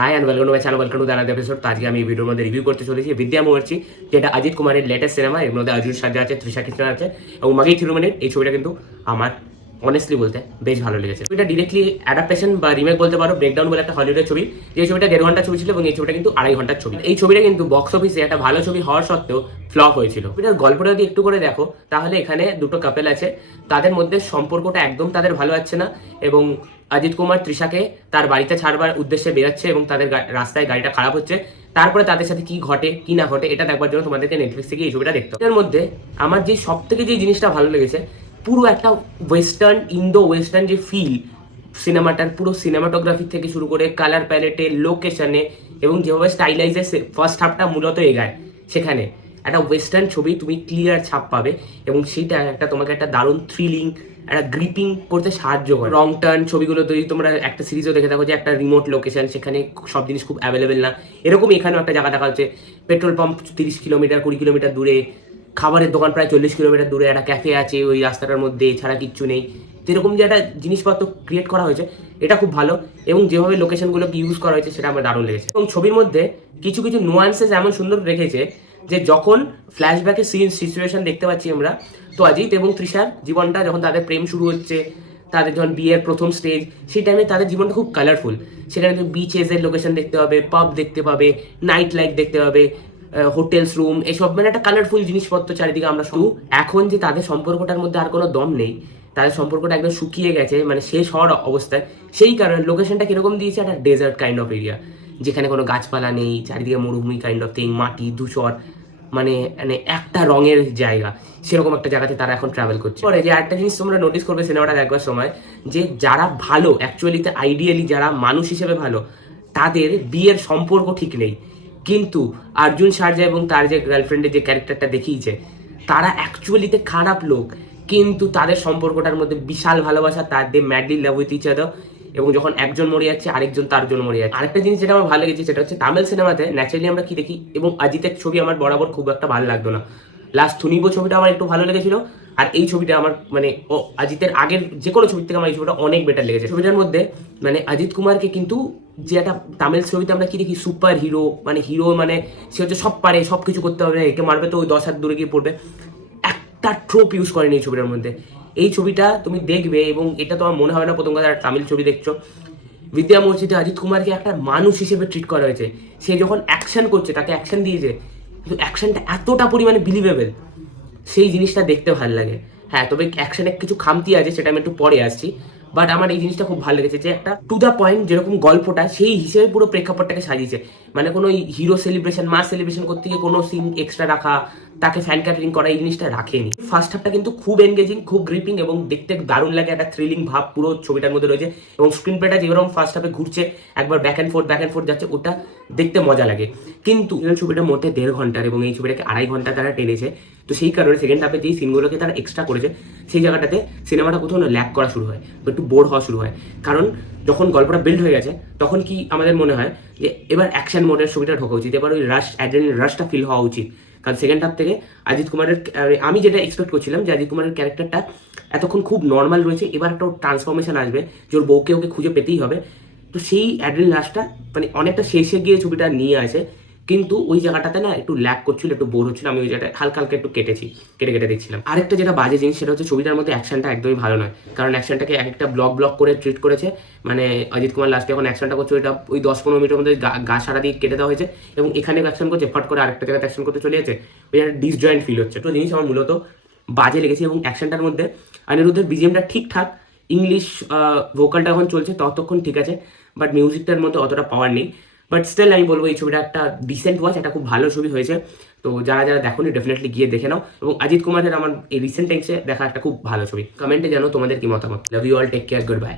High and welcome to my channel, welcome to the another episode. তো আজকে আমি এই ভিডিওর মধ্যে রিভিউ করতে চলেছি বিদ্যা মহর্ষি, যেটা অজিত কুমারের লেটেস্ট সিনেমা। এর মধ্যে অর্জুন সার্জা আছে, তৃষা কৃষ্ণ আছে এবং মাগি থিরুমানির। এই ছবিটা কিন্তু আমার অনেস্টলি বলতে বেশ ভালো লেগেছে। ছবিটা ডিরেক্টলি অ্যাডাপ্টেশন বা রিমেক বলতে পারো। ব্রেকডাউন বলে একটা হলিউডের ছবি, যে ছবিটা 1.5 ঘন্টার ছবি ছিল এবং এই ছবিটা কিন্তু 2.5 ঘন্টার ছবি। এই ছবিটা কিন্তু বক্স অফিসে একটা ভালো ছবি হওয়ার সত্ত্বেও ফ্লপ হয়েছিল। ছবিটার গল্পটা যদি একটু করে দেখো, তাহলে এখানে দুটো কাপেল আছে, তাদের মধ্যে সম্পর্কটা একদম তাদের ভালো যাচ্ছে না এবং অজিত কুমার তৃষাকে তার বাড়িতে ছাড়বার উদ্দেশ্যে বেরোচ্ছে এবং তাদের রাস্তায় গাড়িটা খারাপ হচ্ছে। তারপরে তাদের সাথে কি ঘটে কি না ঘটে এটা দেখবার জন্য তোমাদেরকে নেটফ্লিক্স থেকে এই ছবিটা দেখতে হবে। এর মধ্যে আমার যে সব থেকে যে জিনিসটা ভালো লেগেছে, পুরো একটা ওয়েস্টার্ন, ইন্দো ওয়েস্টার্ন যে ফিল সিনেমাটার, পুরো সিনেমাটোগ্রাফি থেকে শুরু করে কালার প্যালেটে, লোকেশনে এবং যেভাবে স্টাইলাইজে ফার্স্ট হাফটা মূলত এগায়, সেখানে একটা ওয়েস্টার্ন ছবি তুমি ক্লিয়ার ছাপ পাবে এবং সেটা একটা তোমাকে একটা দারুণ থ্রিলিং, একটা গ্রিপিং করতে সাহায্য করে। রং টার্ন ছবিগুলো যদি তোমরা একটা সিরিজও দেখে থাকো, যে একটা রিমোট লোকেশন, সেখানে সব জিনিস খুব অ্যাভেলেবেল না, এরকমই এখানেও একটা জায়গা দেখা হচ্ছে। পেট্রোল পাম্প 30 কিলোমিটার 20 কিলোমিটার দূরে, খাবারের দোকান প্রায় 40 কিলোমিটার দূরে, একটা ক্যাফে আছে ওই রাস্তাটার মধ্যে, এছাড়া কিচ্ছু নেই। এরকম যে একটা জিনিসপত্র ক্রিয়েট করা হয়েছে, এটা খুব ভালো এবং যেভাবে লোকেশনগুলোকে ইউজ করা হয়েছে সেটা আমার দারুণ লেগেছে। এবং ছবির মধ্যে কিছু কিছু নুয়ান্সেস এমন সুন্দর রেখেছে যে যখন ফ্ল্যাশব্যাকে সিচুয়েশন দেখতে পাচ্ছি আমরা, তো অজিত এবং তৃষার জীবনটা যখন তাদের প্রেম শুরু হচ্ছে, তাদের যখন বিয়ের প্রথম স্টেজ, সেই টাইমে তাদের জীবনটা খুব কালারফুল। সেখানে তুমি বিচেসের লোকেশন দেখতে পাবে, পাব দেখতে পাবে, নাইট লাইফ দেখতে পাবে, হোটেলস রুম, এসব মানে একটা কালারফুল জিনিসপত্র চারিদিকে আমরা শুধু। এখন যে তাদের সম্পর্কটার মধ্যে আর কোনো দম নেই, তাদের সম্পর্কটা একদম শুকিয়ে গেছে, মানে শেষ হওয়ার অবস্থায়, সেই কারণে লোকেশনটা কিরকম দিয়েছে, একটা ডেজার্ট কাইন্ড অফ এরিয়া, যেখানে কোনো গাছপালা নেই, চারিদিকে মরুভূমি কাইন্ড অফ থিং, মাটি ধূসর, মানে মানে একটা রঙের জায়গা, সেরকম একটা জায়গাতে তারা এখন ট্রাভেল করছে। পরে যে একটা জিনিস তোমরা নোটিস করবে সিনেমাটা দেখবার সময়, যে যারা ভালো, অ্যাকচুয়ালিতে আইডিয়ালি যারা মানুষ হিসেবে ভালো, তাদের বিয়ের সম্পর্ক ঠিক নেই, কিন্তু অর্জুন সার্জা এবং তার যে গার্লফ্রেন্ডের যে ক্যারেক্টারটা দেখিয়েছে, তারা অ্যাকচুয়ালিতে খারাপ লোক, কিন্তু তাদের সম্পর্কটার মধ্যে বিশাল ভালোবাসা, তাদের madly love with each other, এবং যখন একজন মরে যাচ্ছে আরেকজন তার জন্য মরে যাচ্ছে। আরেকটা জিনিস যেটা আমার ভালো লেগেছে, সেটা হচ্ছে তামিল সিনেমাতে ন্যাচারালি আমরা কি দেখি, এবং অজিতের ছবি আমার বরাবর খুব একটা ভালো লাগতো না। লাস্ট থুনিবো ছবিটা আমার একটু ভালো লেগেছিল, আর এই ছবিটা আমার মানে অজিতের আগের যে কোনো ছবির থেকে আমার এই ছবিটা অনেক বেটার লেগেছে। ছবিটার মধ্যে মানে অজিত কুমারকে কিন্তু, যে একটা তামিল ছবিতে আমরা কি দেখি, সুপার হিরো, মানে হিরো মানে সে হচ্ছে সব পারে, সব কিছু করতে হবে, একে মারবে তো ওই 10 হাত দূরে গিয়ে পড়বে, একটা ট্রোপ ইউজ করেনি এই ছবিটার মধ্যে। এই ছবিটা তুমি দেখবে এবং এটা তোমার মনে হয় না প্রথম কথা তামিল ছবি দেখছো। বিদ্যা মসজিদে অজিত কুমারকে একটা মানুষ হিসেবে ট্রিট করা হয়েছে। সে যখন অ্যাকশন করছে, তাকে অ্যাকশন দিয়েছে, কিন্তু অ্যাকশনটা এতটা পরিমাণে বিলিভেবল, সেই জিনিসটা দেখতে ভালো লাগে। হ্যাঁ, তবে অ্যাকশনে কিছু খামতি আছে, সেটা আমি একটু পরে আসছি, বাট আমার এই জিনিসটা খুব ভালো লেগেছে, যে একটা টু দ্য পয়েন্ট যেরকম গল্পটা, সেই হিসেবে পুরো প্রেক্ষাপটটাকে সাজিয়েছে। মানে কোনো হিরো সেলিব্রেশন, মাস সেলিব্রেশন করতে গিয়ে কোনো সিন এক্সট্রা রাখা, তাকে ফ্যান ক্যাটারিং করা, এই জিনিসটা রাখেনি। ফার্স্ট হাফটা কিন্তু খুব এনগেজিং, খুব গ্রিপিং এবং দেখতে দারুণ লাগে, একটা থ্রিলিং ভাব পুরো ছবিটার মধ্যে রয়েছে। এবং স্ক্রিন প্লেটা যেরকম ফার্স্ট হাফে ঘুরছে, একবার ব্যাক অ্যান্ড ফোর্থ যাচ্ছে, ওটা দেখতে মজা লাগে। কিন্তু এই ছবিটার মধ্যে 1.5 ঘন্টার এবং এই ছবিটাকে 2.5 ঘন্টা তারা টেনেছে, তো সেই কারণে সেকেন্ড হাফে যেই সিনগুলোকে তারা এক্সট্রা করেছে, সেই জায়গাটাতে সিনেমাটা কোথাও না ল্যাক করা শুরু হয়, একটু বোর হওয়া শুরু হয়। কারণ যখন গল্পটা বিল্ড হয়ে গেছে, তখন কি আমাদের মনে হয় যে এবার অ্যাকশন মোডের ছবিটা ঢোকা উচিত, এবার ওই অ্যাড্রেনালিন রাশটা ফিল হওয়া উচিত। কারণ সেকেন্ড হাফ থেকে অজিত কুমারের, আমি যেটা এক্সপেক্ট করছিলাম যে অজিত কুমারের ক্যারেক্টারটা এতক্ষণ খুব নর্মাল রয়েছে, এবার একটা ট্রান্সফরমেশন আসবে, যে ওর বউকে ওকে খুঁজে পেতেই হবে। তো সেই অ্যাড্রেনালিন রাশটা মানে অনেকটা শেষে গিয়ে ছবিটা নিয়ে আসে, কিন্তু ওই জায়গাটাতে না একটু ল্যাক করছিল, একটু বোর হচ্ছিল। আমি ওই জায়গাটা হালকা হালকা একটু কেটে দেখছিলাম। আরেকটা যেটা বাজে জিনিস, সেটা হচ্ছে ছবিটার মধ্যে অ্যাকশনটা একদমই ভালো নয়। কারণ অ্যাকশনটাকে এক একটা ব্লক করে ট্রিট করেছে। মানে অজিত কুমার লাস্টে যখন অ্যাকশনটা করছে, ওইটা ওই 10-15 মিনিটের মধ্যে গা সারা দিয়ে কেটে দেওয়া হয়েছে, এবং এখানে অ্যাকশন করছে, ফট করে আরেকটা জায়গায় অ্যাকশন করতে চলে যাচ্ছে, ওই একটা ডিসজয়েন্ট ফিল হচ্ছে। তো জিনিস আমার মূলত বাজে লেগেছে। এবং অ্যাকশনটার মধ্যে অনিরুদ্ধের বিজিএমটা ঠিকঠাক, ইংলিশ ভোকালটা যখন চলছে ততক্ষণ ঠিক আছে, বাট মিউজিকটার মধ্যে অতটা পাওয়ার নেই। বাট স্টিল আমি বলবো এই ছবিটা একটা ডিসেন্ট ওয়াচ, একটা খুব ভালো ছবি হয়েছে। তো যারা যারা দেখোনি ডেফিনেটলি গিয়ে দেখে নাও। এবং অজিত কুমারের আমার এই রিসেন্ট টাইমসে দেখা একটা খুব ভালো ছবি। কমেন্টে জানো তোমাদের কি মতামত। Love you all, take care, good by.